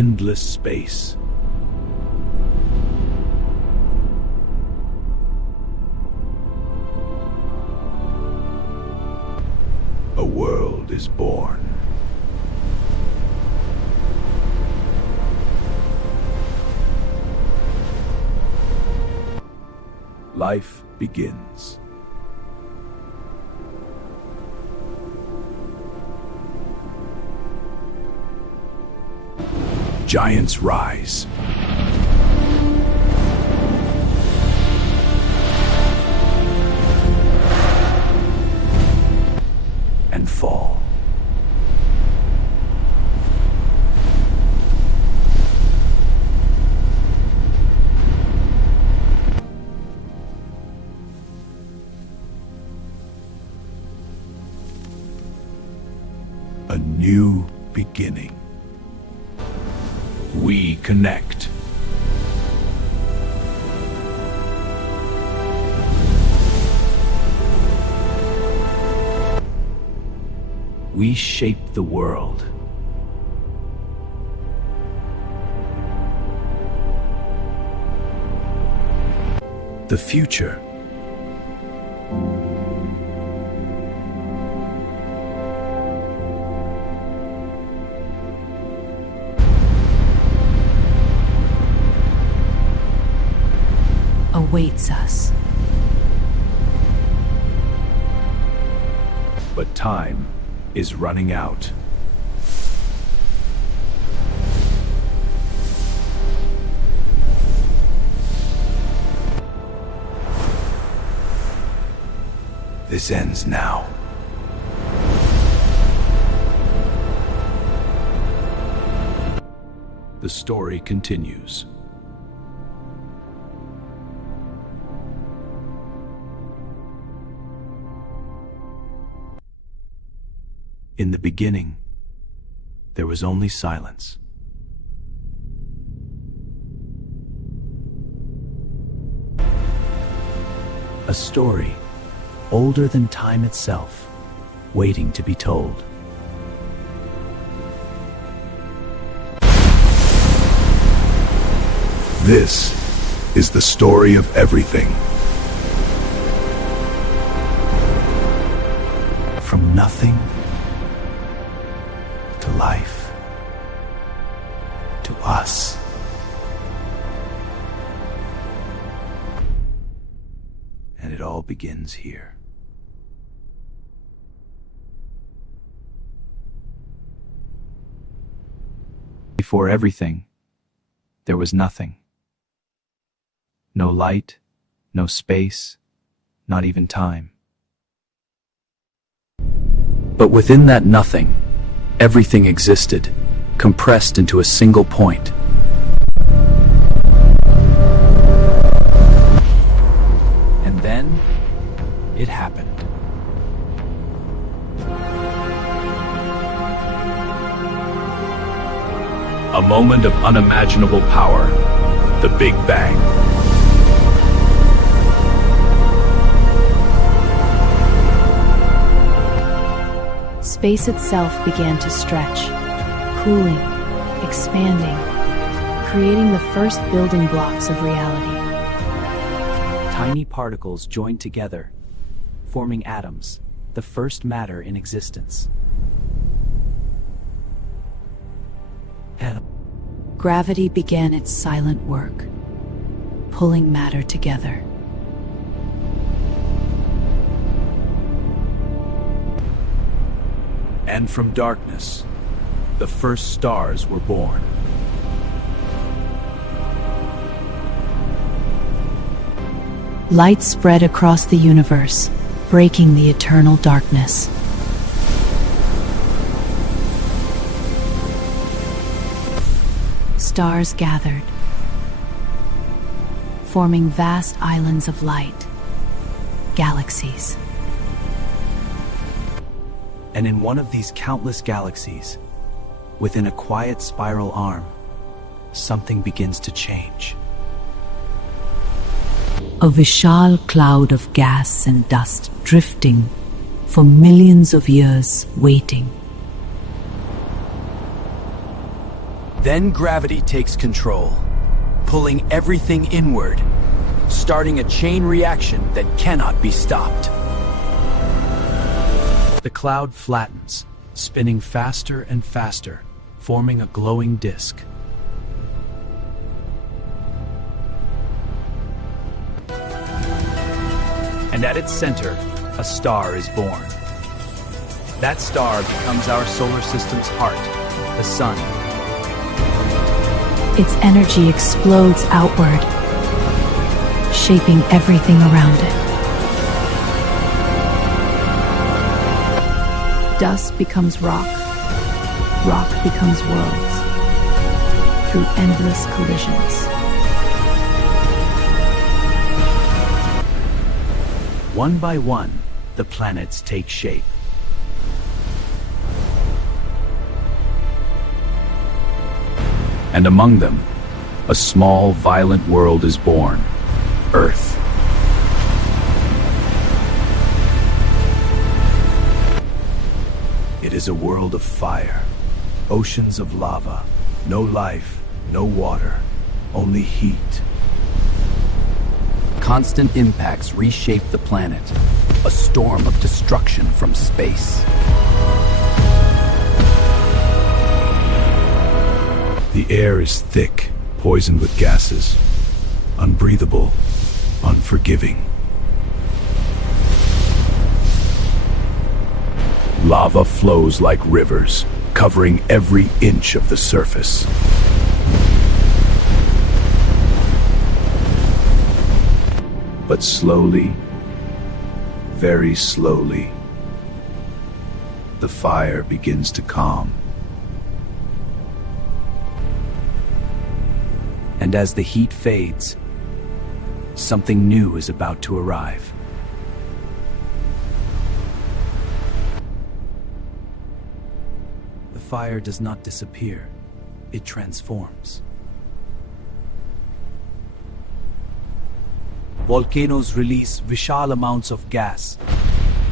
endless space. A world is born. Life begins. Giants rise. And fall. A new beginning. We connect. We shape the world. The future. Awaits us. But time is running out. This ends now. The story continues. In the beginning, there was only silence. A story older than time itself, waiting to be told. This is the story of everything. From nothing to life, to us. And it all begins here. Before everything, there was nothing. No light, no space, not even time. But within that nothing, everything existed, compressed into a single point. And then, it happened. A moment of unimaginable power, the Big Bang. Space itself began to stretch, cooling, expanding, creating the first building blocks of reality. Tiny particles joined together, forming atoms, the first matter in existence. Gravity began its silent work, pulling matter together. And from darkness, the first stars were born. Light spread across the universe, breaking the eternal darkness. Stars gathered, forming vast islands of light, galaxies. And in one of these countless galaxies, within a quiet spiral arm, something begins to change. A Vishal cloud of gas and dust drifting for millions of years waiting. Then gravity takes control, pulling everything inward, starting a chain reaction that cannot be stopped. The cloud flattens, spinning faster and faster, forming a glowing disk. And at its center, a star is born. That star becomes our solar system's heart, the sun. Its energy explodes outward, shaping everything around it. Dust becomes rock, rock becomes worlds, through endless collisions. One by one, the planets take shape. And among them, a small, violent world is born, Earth. It is a world of fire, oceans of lava, no life, no water, only heat. Constant impacts reshape the planet, a storm of destruction from space. The air is thick, poisoned with gases, unbreathable, unforgiving. Lava flows like rivers, covering every inch of the surface. But slowly, very slowly, the fire begins to calm. And as the heat fades, something new is about to arrive. The fire does not disappear, it transforms. Volcanoes release vishal amounts of gas,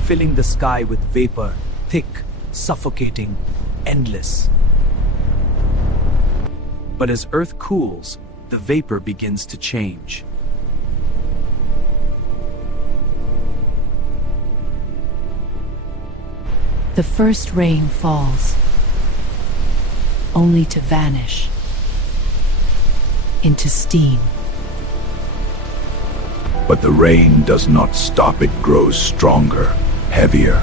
filling the sky with vapor, thick, suffocating, endless. But as Earth cools, the vapor begins to change. The first rain falls, only to vanish into steam. But the rain does not stop, it grows stronger, heavier.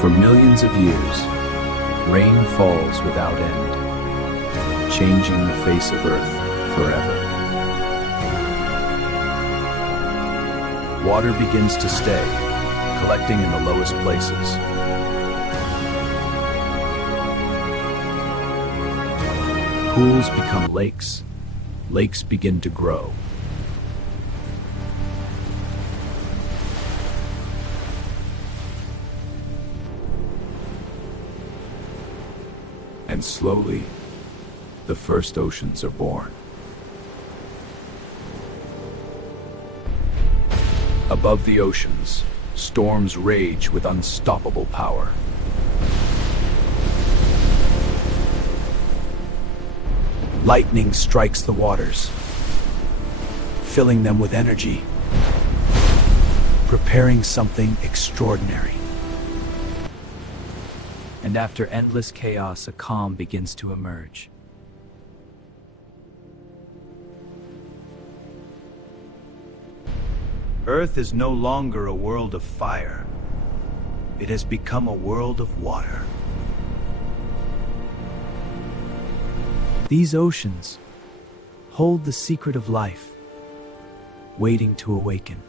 For millions of years, rain falls without end, changing the face of Earth forever. Water begins to stay, collecting in the lowest places. Pools become lakes, lakes begin to grow. And slowly, the first oceans are born. Above the oceans, storms rage with unstoppable power. Lightning strikes the waters, filling them with energy, preparing something extraordinary. And after endless chaos, a calm begins to emerge. Earth is no longer a world of fire. It has become a world of water. These oceans hold the secret of life, waiting to awaken.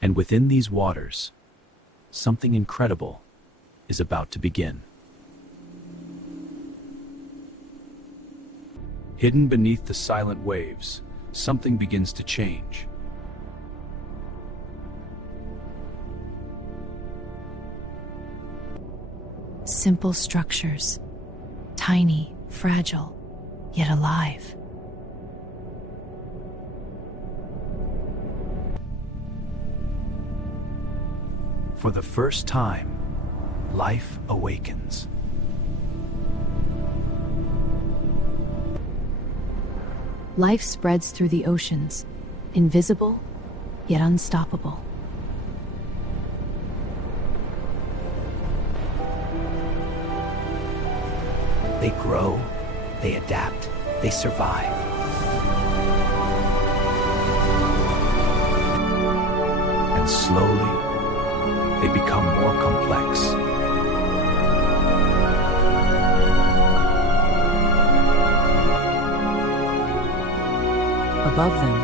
And within these waters, something incredible is about to begin. Hidden beneath the silent waves, something begins to change. Simple structures, tiny, fragile, yet alive. For the first time, life awakens. Life spreads through the oceans, invisible yet unstoppable. They grow, they adapt, they survive. And slowly, they become more complex. Above them,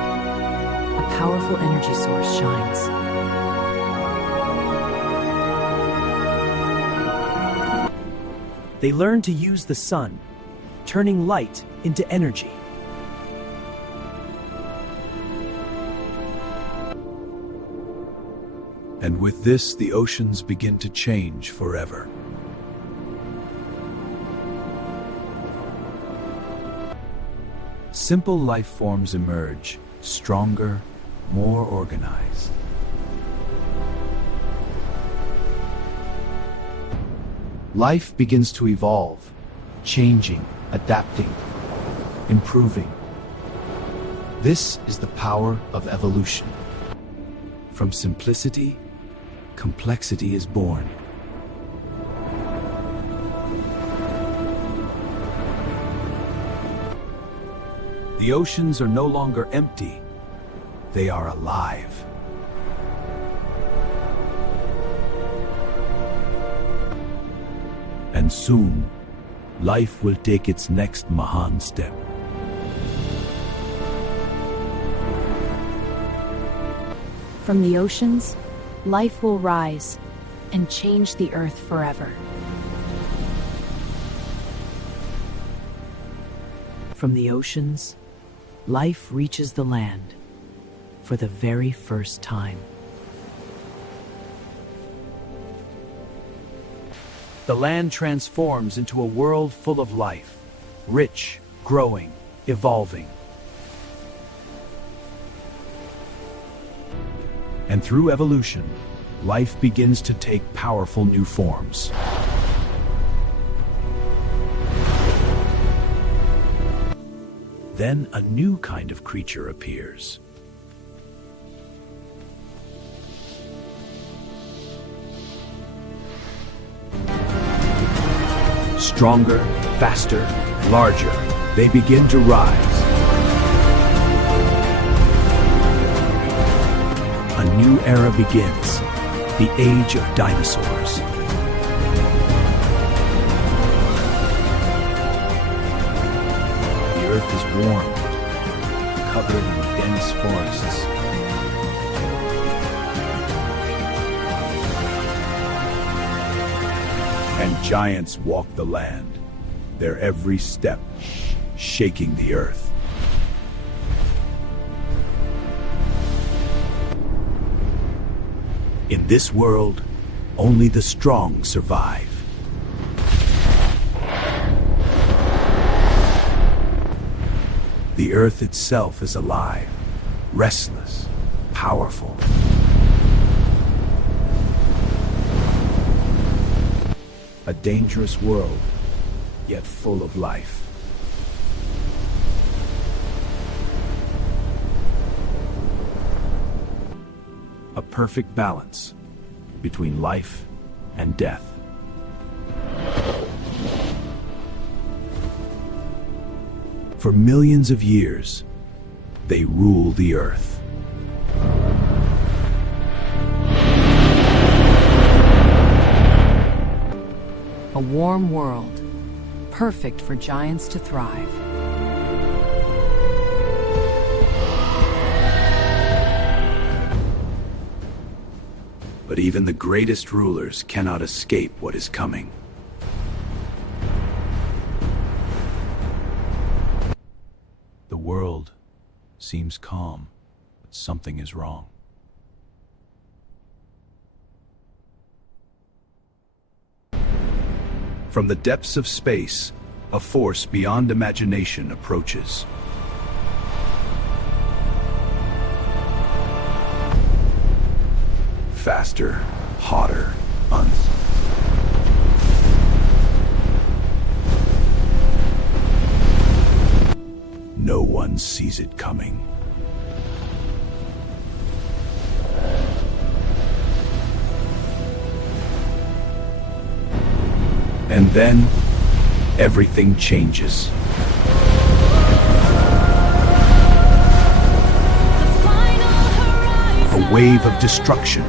a powerful energy source shines. They learn to use the sun, turning light into energy. And with this, the oceans begin to change forever. Simple life forms emerge, stronger, more organized. Life begins to evolve, changing, adapting, improving. This is the power of evolution. From simplicity, complexity is born. The oceans are no longer empty, they are alive. And soon, life will take its next Mahan step. From the oceans, life will rise and change the earth forever. From the oceans, life reaches the land for the very first time. The land transforms into a world full of life, rich, growing, evolving. And through evolution, life begins to take powerful new forms. Then a new kind of creature appears. Stronger, faster, larger, they begin to rise. A new era begins, the age of dinosaurs. The earth is warmed, covered in dense forests. And giants walk the land, their every step shaking the earth. In this world, only the strong survive. The earth itself is alive, restless, powerful. A dangerous world, yet full of life. A perfect balance between life and death. For millions of years, they rule the earth. A warm world, perfect for giants to thrive. But even the greatest rulers cannot escape what is coming. The world seems calm, but something is wrong. From the depths of space, a force beyond imagination approaches. Faster, hotter, no one sees it coming. And then, everything changes. A wave of destruction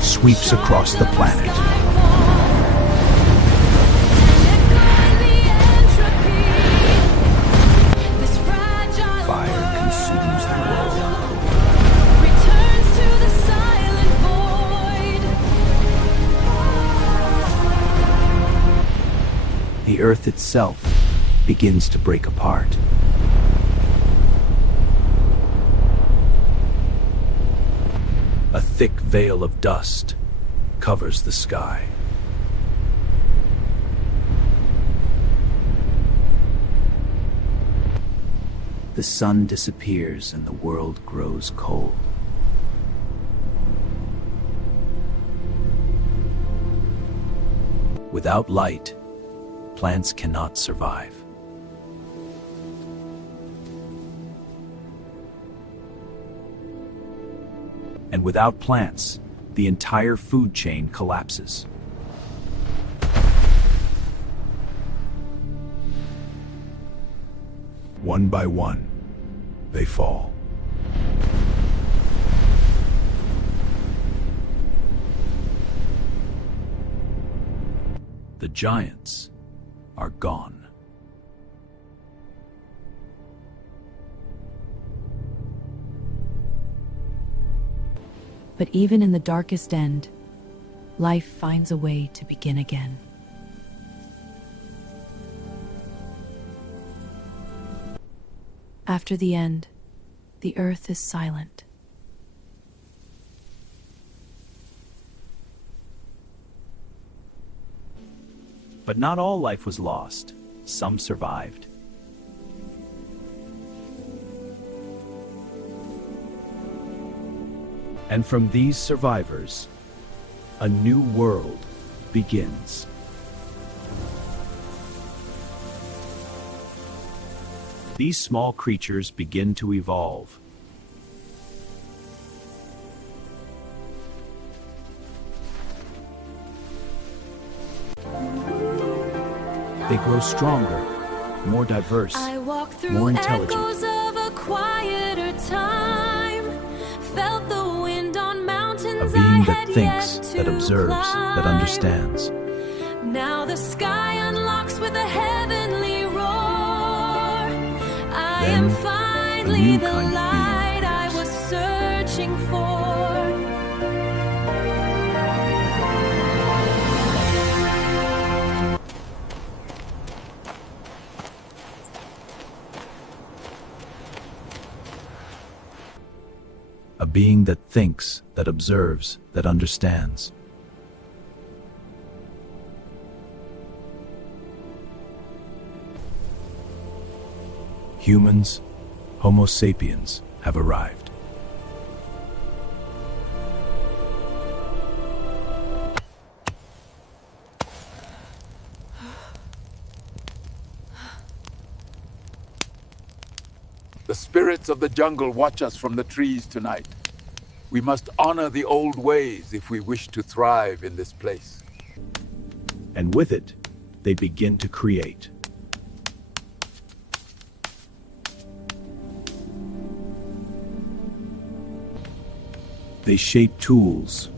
sweeps across the planet. Fire consumes the world. The earth itself begins to break apart. A thick veil of dust covers the sky. The sun disappears and the world grows cold. Without light, plants cannot survive. And without plants, the entire food chain collapses. One by one, they fall. The giants are gone. But even in the darkest end, life finds a way to begin again. After the end, the earth is silent. But not all life was lost. Some survived. And from these survivors, a new world begins. These small creatures begin to evolve. They grow stronger, more diverse, more intelligent. A being that thinks, that observes, that understands. Now the sky unlocks with a heavenly roar. I am finally the light I was searching for. A being that thinks, that observes, that understands. Humans, Homo sapiens, have arrived. The spirits of the jungle watch us from the trees tonight. We must honor the old ways if we wish to thrive in this place. And with it, they begin to create. They shape tools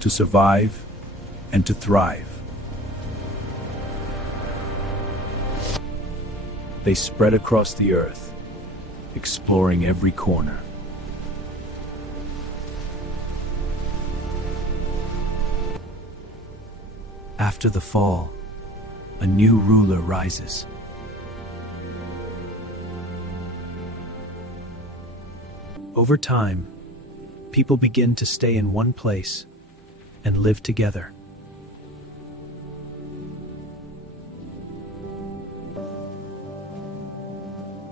to survive and to thrive. They spread across the earth, exploring every corner. After the fall, a new ruler rises. Over time, people begin to stay in one place and live together.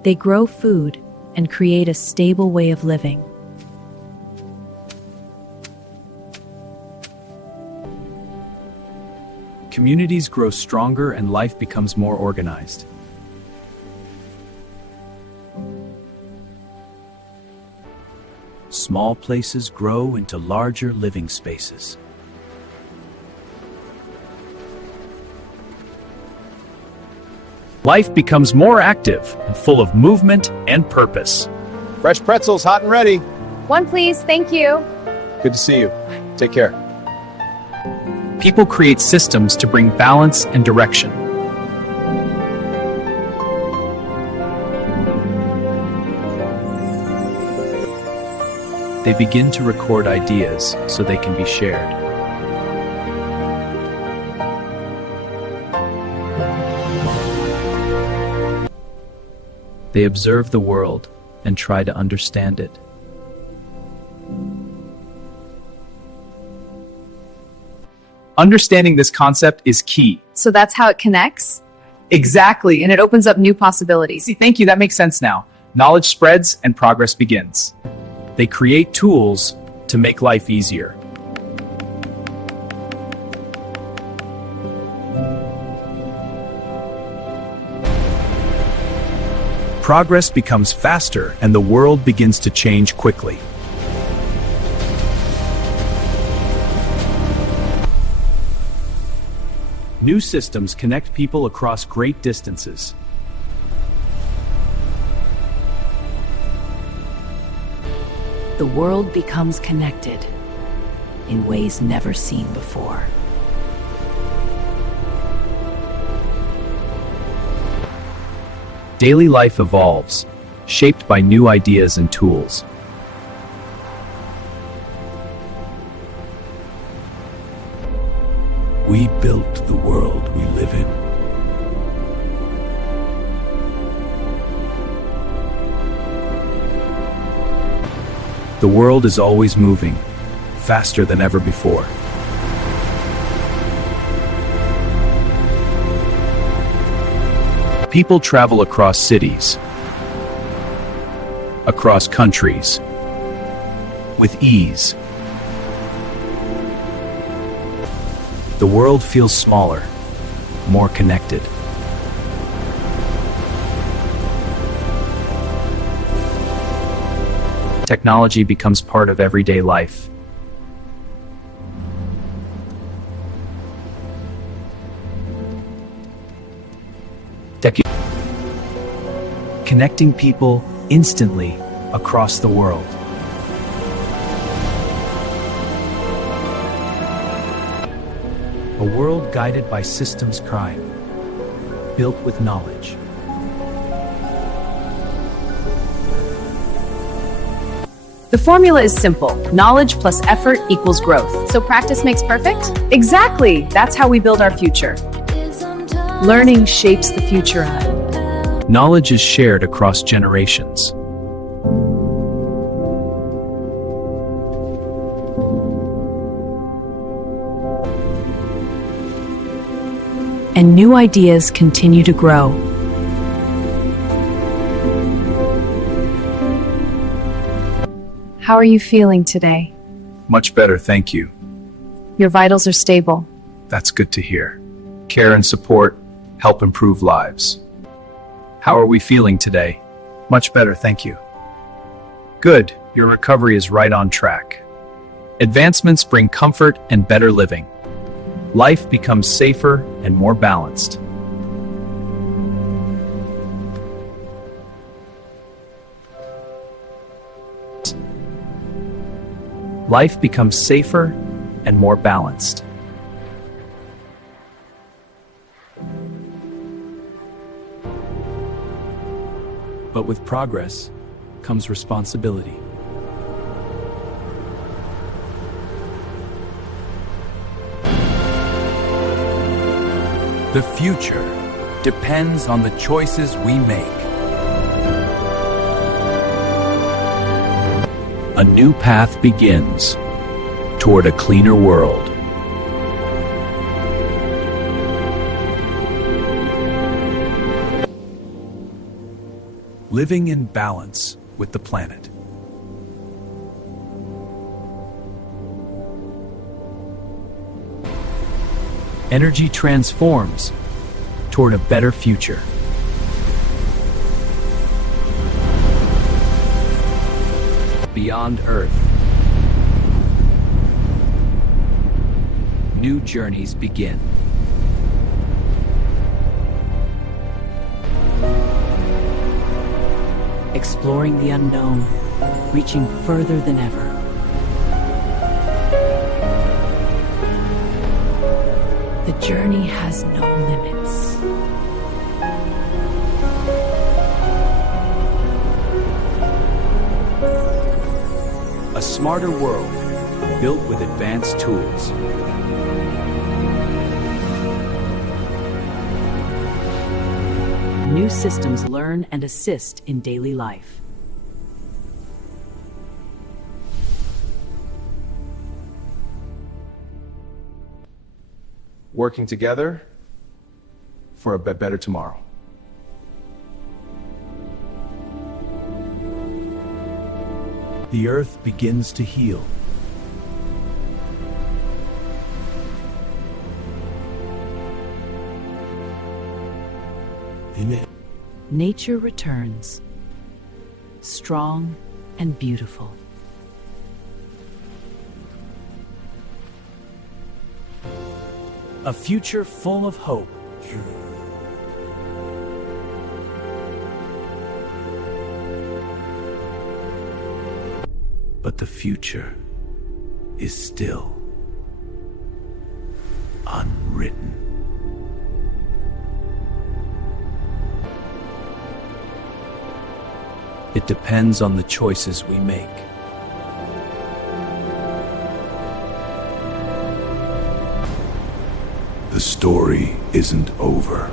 They grow food and create a stable way of living. Communities grow stronger and life becomes more organized. Small places grow into larger living spaces. Life becomes more active and full of movement and purpose. Fresh pretzels, hot and ready. One, please. Thank you. Good to see you. Take care. People create systems to bring balance and direction. They begin to record ideas so they can be shared. They observe the world and try to understand it. Understanding this concept is key. So that's how it connects? Exactly. And it opens up new possibilities. See, thank you. That makes sense now. Knowledge spreads and progress begins. They create tools to make life easier. Progress becomes faster and the world begins to change quickly. New systems connect people across great distances. The world becomes connected in ways never seen before. Daily life evolves, shaped by new ideas and tools. We built the world we live in. The world is always moving, faster than ever before. People travel across cities, across countries, with ease. The world feels smaller, more connected. Technology becomes part of everyday life. Connecting people instantly across the world. A world guided by systems crime, built with knowledge. The formula is simple. Knowledge plus effort equals growth. So practice makes perfect? Exactly. That's how we build our future. Learning shapes the future. Knowledge is shared across generations. And new ideas continue to grow. How are you feeling today? Much better, thank you. Your vitals are stable. That's good to hear. Care and support help improve lives. How are we feeling today? Much better, thank you. Good, your recovery is right on track. Advancements bring comfort and better living. Life becomes safer and more balanced. Life becomes safer and more balanced. But with progress comes responsibility. The future depends on the choices we make. A new path begins toward a cleaner world. Living in balance with the planet. Energy transforms toward a better future. Beyond Earth, new journeys begin. Exploring the unknown, reaching further than ever. The journey has no limits. A smarter world, built with advanced tools. New systems learn and assist in daily life. Working together for a better tomorrow. The Earth begins to heal. Nature returns, strong and beautiful. A future full of hope. But the future is still unwritten. It depends on the choices we make. The story isn't over.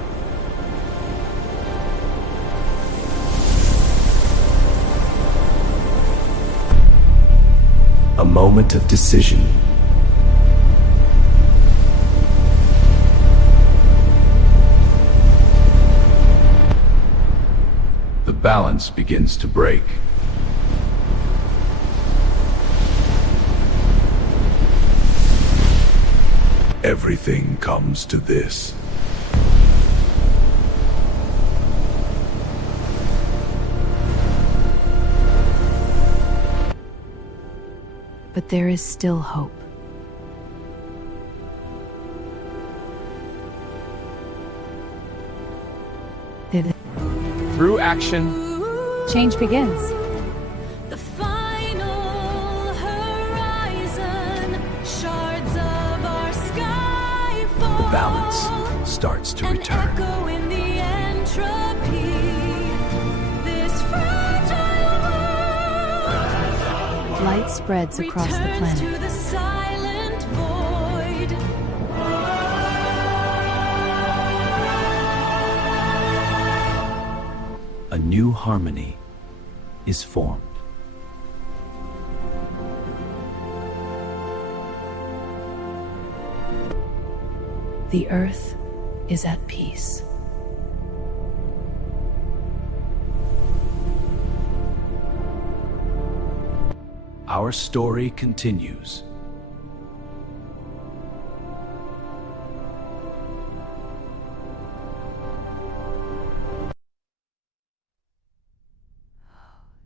A moment of decision. The balance begins to break. Everything comes to this. But there is still hope. Through action, Change begins. The final horizon, shards of our sky fall. The balance starts to An return. echo in the entropy. This fragile world Light spreads across the returns to planet. the silent void. A new harmony is formed. The earth is at peace. Our story continues.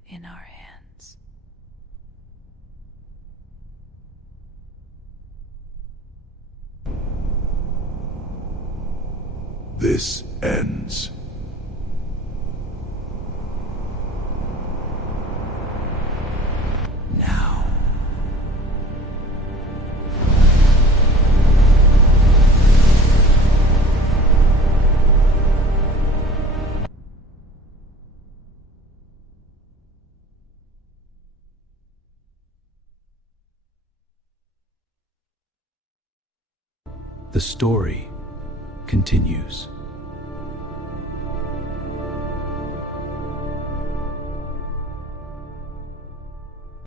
In our hands. This ends. Now. The story continues.